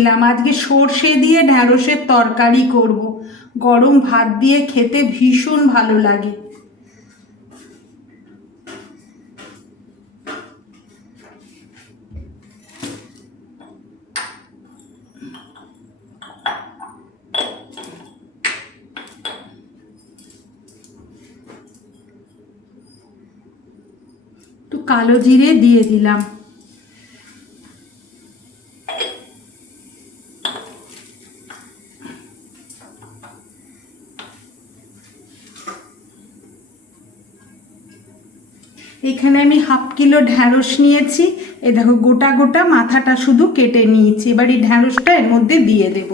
দিলাম। আজকে সর্ষে দিয়ে ঢ্যাঁড়সের তরকারি করব, গরম ভাত দিয়ে খেতে ভীষণ ভালো লাগে। একটু কালো জিরে দিয়ে দিলাম। এখানে আমি হাফ কিলো ঢ্যাঁড়স নিয়েছি। এই দেখো গোটা গোটা মাথাটা শুধু কেটে নিয়েছি। এবার এই ঢ্যাঁড়সটা এর মধ্যে দিয়ে দেব।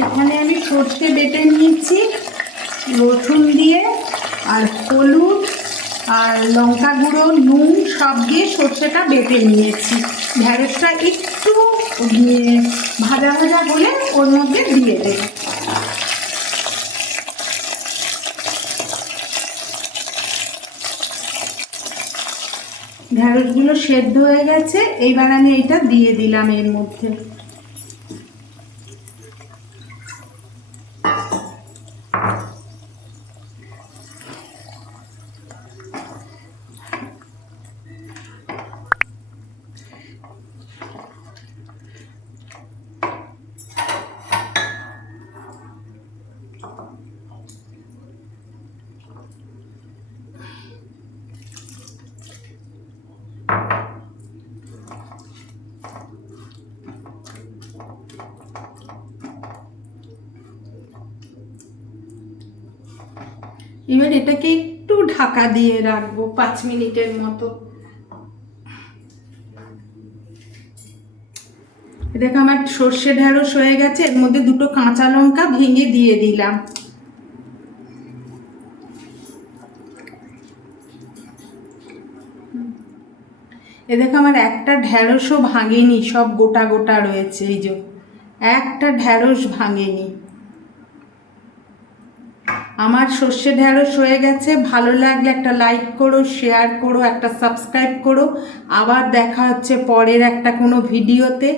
এখানে আমি সর্ষে বেটে নিয়েছি রসুন দিয়ে, আর হলুদ আর লঙ্কা গুঁড়ো, নুন সব দিয়ে সর্ষেটা বেটে নিয়েছি। ঢ্যাঁড়সটা একটু ভাজা ভাজা হলে ওর মধ্যে দিয়ে দেব। ঢ্যাঁড়সগুলো সেদ্ধ হয়ে গেছে, এইবার আমি এটা দিয়ে দিলাম এর মধ্যে। এবার এটাকে একটু ঢাকা দিয়ে রাখবো 5 মিনিটের মতো। দেখো আমার সর্ষে ঢ্যাঁড়স হয়ে গেছে। এর মধ্যে 2টো কাঁচা লঙ্কা ভেঙে দিয়ে দিলাম। এ দেখো আমার একটা ঢ্যাঁড়সও ভাঙেনি, সব গোটা গোটা রয়েছে। এই যে একটা ঢ্যাঁড়স ভাঙেনি। আমার সর্ষে ঢ্যাঁড়স হয়ে গেছে। ভালো লাগলে একটা লাইক করো, শেয়ার করো, একটা সাবস্ক্রাইব করো। আবার দেখা হচ্ছে পরের একটা কোনো ভিডিওতে।